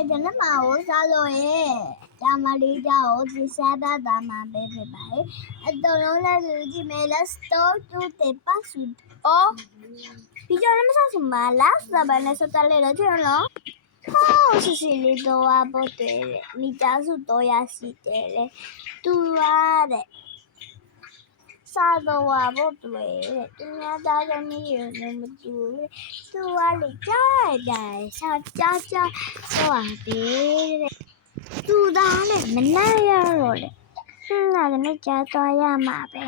Jangan mau salo Jama lida di sada dama bebe bae. Adolona di mela sto tu te pasu. Oh, bicara masa semalas sabana sotalera jono. Oh, sisili doa botere. Mi jasu doya sitere. Tuare. Sado wa botere. Tunya daga mi no muture. Tuale jai sa cha cha so ade. Tu dale menaya role. Na me cha to ya ma be.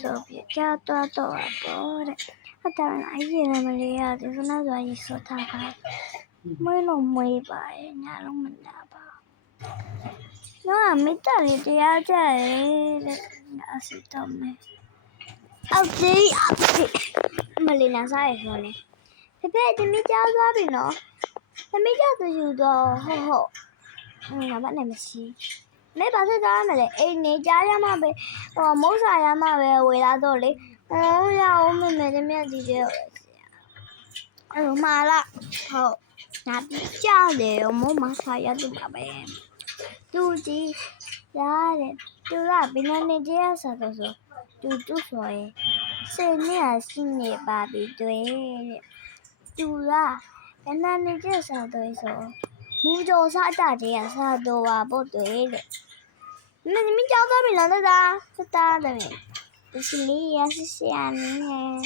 So bi cha to bore. Ata na yi na me ya de so na zo yi so ta ba. Mới lo mới bài nhà lo mình đã bảo nó là mấy tờ thì đi áo chơi đã sự tâm này áo chị mà liền là sao rồi nè thế bây giờ mấy cháu ra bị nó thế mấy cháu từ từ đồ hộ nó bạn này mà xí mấy bà sẽ ra mà để nè cháu ra mà về mỗi ngày ra mà về quay lại rồi đi ra mình mấy gì chứ mà là hộ nạp cha đều muốn mà sai ra tụi bà em tu chi ra để tu là bên này chứ sao rồi tu rồi sinh nhật sinh nhật bà bị tuổi tu là bên này chứ sao rồi mua đồ sao trả tiền sao đồ à bộ tuổi đấy mình cháu đó mình làm được ra ta đấy mình xử lý à xử lý nè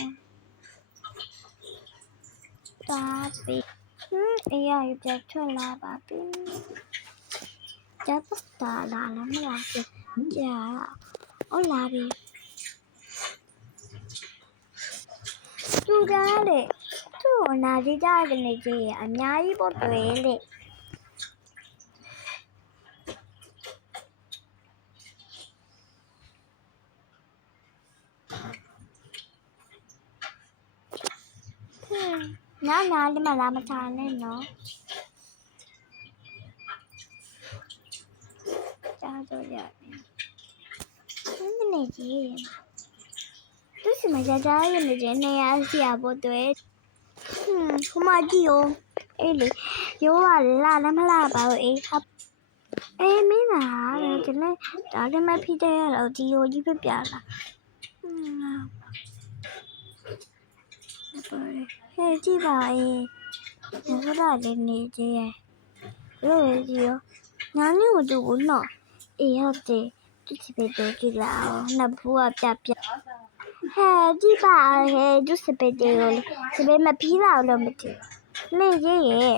ta bị AIจะช่วยลาบาปิจะปัสตาลาแล้วไม่ลาสิจะเอาลาบิသူကလေသူ့နာကြည့်ကြကနေကြည့်အများကြီးပေါ့တွေ့လေနားလေးမလာမထားနဲ့နော်ကြားတော့ရတယ်မနေကြီးသူစမကြကြရနေကြနေရစီရဖို့တွေ့ခမကြီးရောအေးလေရိုးပါလာလည်းမလာပါဘူးအေးဟပ်အေးမင်းလားဒီနေ့ဒါလည်းမဖြစ်တဲ့ရတော့ဒီလိုကြီးပြလာဟဲ့ကြည့်ပါအေးဘုရားလေးနေကြရဲ့လို့ကြည့်ရောညာနေမတူဘူးနော်အေးဟုတ်တယ်သူချစ်ပဲတော့ကြည့်လာအောင်နှစ်ဖူးကပြဟဲ့ကြည့်ပါဟဲ့သူစပယ်တယ်လို့စပယ်မပြီးလာလို့မသိနေရဲ့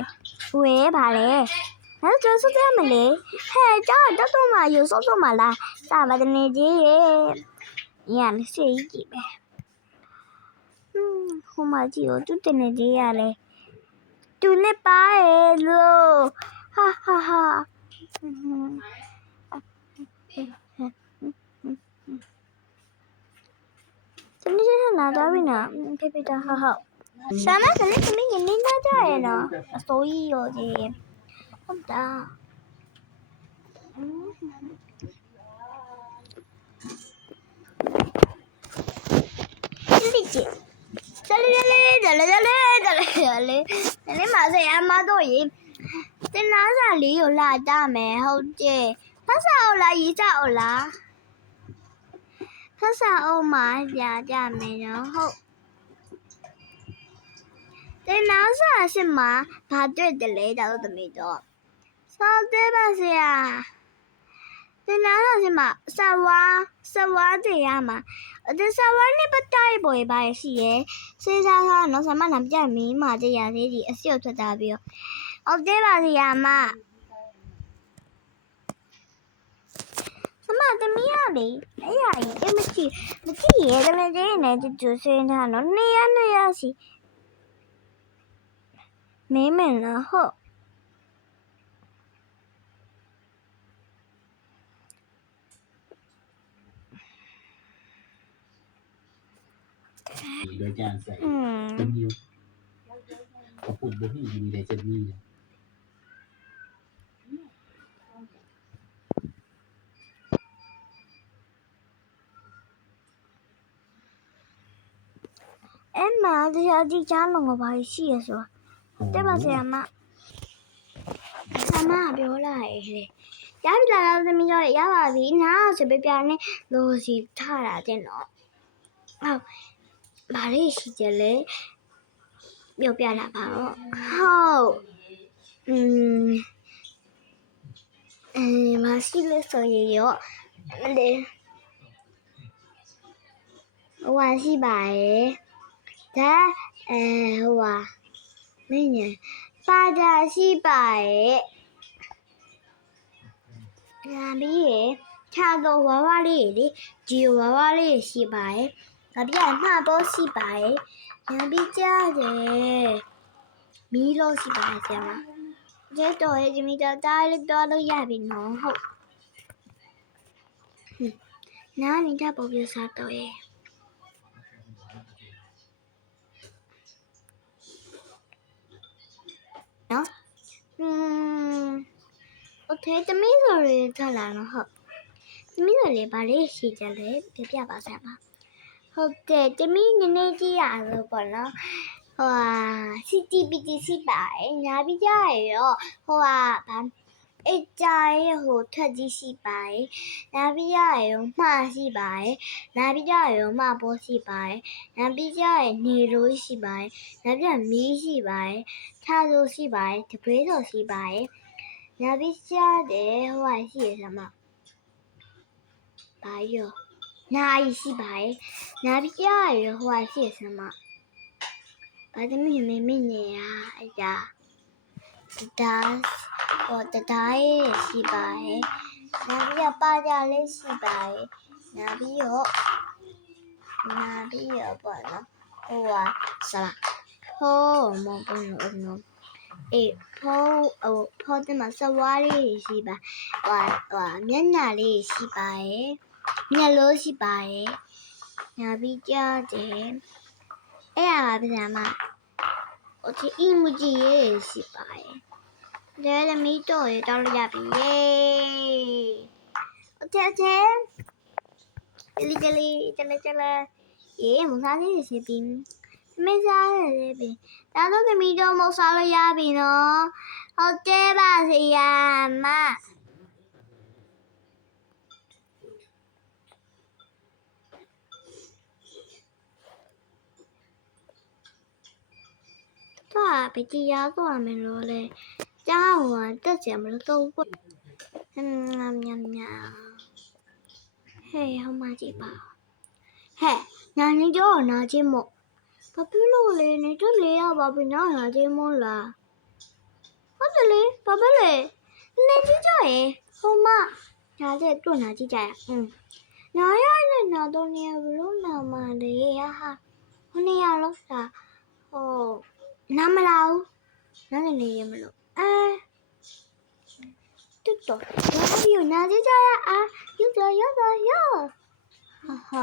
ဝဲပါလေ那就是这样的嘞，嘿，这都嘛有说说嘛啦，啥吧的呢姐耶，呀，你写一句呗，我嘛就有就真的这样嘞，就那把哎喽，哈哈哈，怎么现在拿到没呢？佩佩的好好，什么可能怎么也没拿到哎呢？所以有的。ဟုတ်တာဒီကြည့်ဇလေနည်းမဆရာမတို့ရေတင်နာစာလေးကိုလာကြမယ်ဟုတ်တယ်ဖတ်စာအုပ်လားရေးစာအုပ်လားဖတ်စာအုပ်မှာပြကြမယ်နော်ဟုတ်တင်နာစာရှိမှာဘာတွေ့တယ်လဲဒါတို့သမီးတော့ဆောက်တယ်ပါဆရာတင်နာစာရှိမှာစဝါတရားမှာဒီစဝါနဲ့ပတ်တိုင်းပေါ်ပါရှိရဲ့စေးစားစားနော်ဆမနာပြတ်မီးမှာတရားသေးကြီးအစစ်ထွက်တာပြီးတော့ဟုတ်တယ်ပါဆရာမသမသမီးရလေအဲ့ရရင်အမကြည့်ရဲတမန်ကြီးနဲ့တူဆွေးထားနော်နေရစီမင်းမနော်ဟုတ်โดยการใส่เป็นยูกระปุกบุหรี่มีแต่จะมีအဲ့မှာတရားကြီးချားလုံးကဘာရှိရဆို တဲ့ပါဆရာမဆရာမပြောလိုက်လေရပြီလားသမီးတို့ရပါပြီနားဆိုပြနဲ့လိုစီထတာတဲ့နော်ဟုတ်ဘာလေးရှိကြလဲပြောပြလာပါတော့ဟုတ်မရှိလို့ဆိုရင်ရောလေဟိုရှိပါရဲ့ဒါဟိုမင်းညာပါတာရှိပါရဲ့ညာပြီးရခြားတော့ဝါဝလေးလေဂျီဝါဝလေးရှိပါရဲ့ဒါပြမှတော့ရှိပါရဲ့ညာပြီးကြားတယ်မီးလို့ရှိပါရဲ့ဆရာမကျတော့ရဲ့ဂျမီတော့တားလေးတော့လို့ရပြီနော်ဟုတ်နားနေတာပေါ်ပြစားတော့ရဲ့နော်โอเคတမီးစော်တွေထလာနော်ဟုတ်တမီးစော်လေးဗာလေးရှိကြလဲပြပြပါစမ်းပါဟုတ်တယ်တမီးနည်းနည်းကြည့်ရလို့ပေါ့နော်CTPT ရှိပါတယ်ညာပြီးကြရရောဗာအကြရဲ့ထက်ကြီးရှိပါတယ်ညာပြီးကြရရောမှားရှိပါတယ်ညာပြီးကြရရောမှားပေါ်ရှိပါတယ်ညာပြီးကြရနေလို့ရှိပါတယ်ညာပြီးမီးရှိပါတယ်ခြားလို့ရှိပါတယ်တပွေးစော်ရှိပါတယ်ညာပြီးကြားတယ်ရှိရစမ်းမဘာရောနိုင်ရှိပါတယ်ညာပြီးကြားရရှိရစမ်းမဘာသမီးမင်းနေရအဲ့ဒါတရားရဲ့ရှိပါတယ်ညာပြီးပါကြလေးရှိပါတယ်ညာပြီးရောပေါ့နော်ဆလာမောပေါ်နော်ဖော်တဲ့မှာစဝါးလေးရှိပါမျက်နှာလေးရှိပါရဲ့မျက်လုံးရှိပါရဲ့ညာပြီးကြားတယ်အဲ့ဒါပါဗျာမအီမူဂျီရဲ့ရှိပါရဲ့ဒါလည်းမီးတော့ရတောင်းလို့ရပြီယေโอเคကြလေးအေးမစားသေးရှိပြီမစားရပြီဒါတော့သမီးတော့မစားလို့ရပြီနော်ဟုတ်ကဲ့ပါဆရာမတော့ပကြည်ရတော့မယ်လို့လေကြားဟိုတက်ကြမလို့တော့ညဟဲ့ဟောမကြည့်ပါဟဲ့ညာနေတော့နာချင်းမို့ဘာဖြစ်လို့လဲနေတော့လေရပါပြီနော်နာချင်းမို့လားဟုတ်တယ်လေဘာဖြစ်လဲနေကြည့်ကြရဲ့ဟိုမညာတဲ့တွေ့နာကြည့်ကြရနာရနဲ့နာတော့နေဘလို့နာမလေးဟာဟိုနေရလို့စာနာမလားနားနေရမလို့တူတော့ရောနာကြည့်ကြရရောဟာ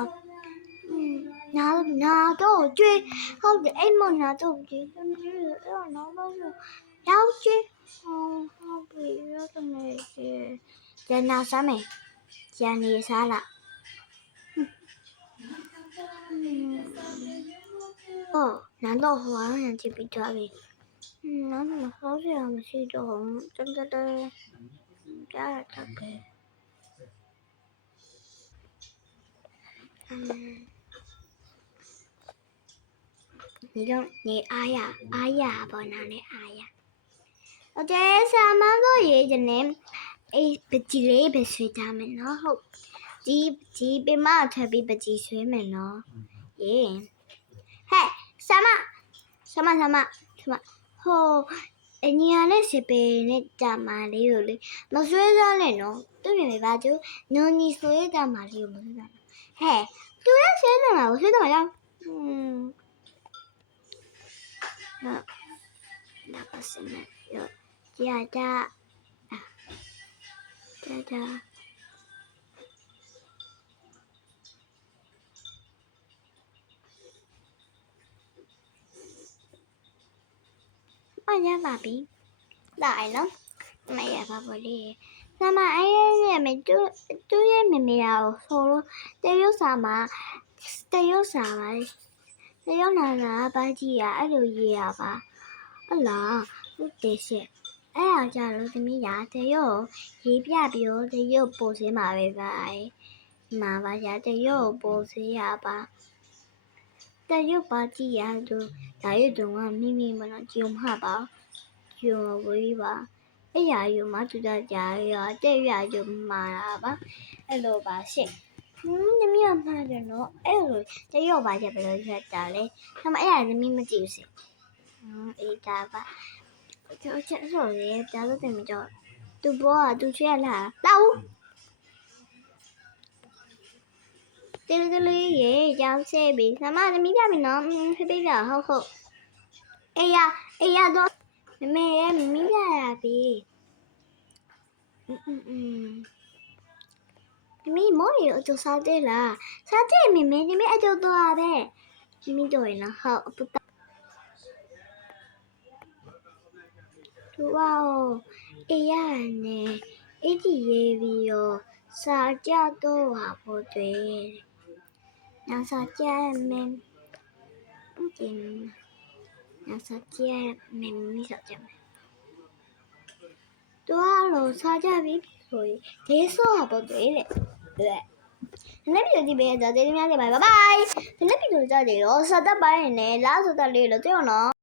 နာတော့ကျွေးဟုတ်တယ်အိမ်မနာတော့ကျွေးနာတော့ရောက်ကျွေးဟုတ်ပြီရတယ်ကျန်နာစားမယ်ကျန်နေစားလား难道华人就比较比？难道好像是种真的加了这个？你阿呀不哪里阿呀？我这什么都有着呢，不积累不随他们然后几被骂特别不积水们咯，耶。嘿，什么？ဟိုအညီရနဲ့စပယ်နဲ့တာမာလေးကိုလေမဆွဲစားနဲ့နော်သူ့နေပါကျနုံညီဆွဲတာမာလေးကိုမဆွဲစားဟဲ့သူလည်းဆွဲတယ်မှာဆွဲတယ်မှာလား那个什么有加မရပါပြီလာနော်မရပါဘူးလေဆမအဲ့ရဲ့မတူရဲ့မမေရာကိုဆိုလို့တရုတ်စာပါတရုတ်နာကဘာကြီးရအဲ့လိုရေးရပါ ဟုတ်လားဟုတ်တယ်ရှင်အဲ့ဒါကြလို့သမီးရတရုတ်ရေးပြပြီးတော့တရုတ်ပို့စင်းပါပဲဗျာမှာပါရတရုတ်ပို့စင်းရပါတရုတ်ပါကြည့်ရတော့ဒါရွတ်တော့မိမိမနော်ကြုံမှာပါကြုံဝေးပါအဲ့ရယူမတူတာကြာရတဲ့ရယူမှာပါအဲ့လိုပါရှင်သမီးကမှားတယ်နော်အဲ့လိုတရုတ်ပါကြဘယ်လိုရက်တာလဲဒါမှအဲ့ရသမီးမကြည့်ဘူးအေးဒါပါ我这说的，假如怎么着，赌博赌钱啦，老，对了对了，爷叫谁比？他妈的没表明呢，会被表好好。哎呀，多，妹没表呀比，妹没有就啥对啦，啥对妹爱就多啊呗，妹对了好不打。哇哦，哎呀呢，一直也比哟，啥家都话不对，那啥家没，不行，那啥家没啥家没，多了啥家比对，这说话不对嘞，对。那边就这边，在这里面拜拜拜，那边就在这里，啥子拜呢？哪说的来了这样呢？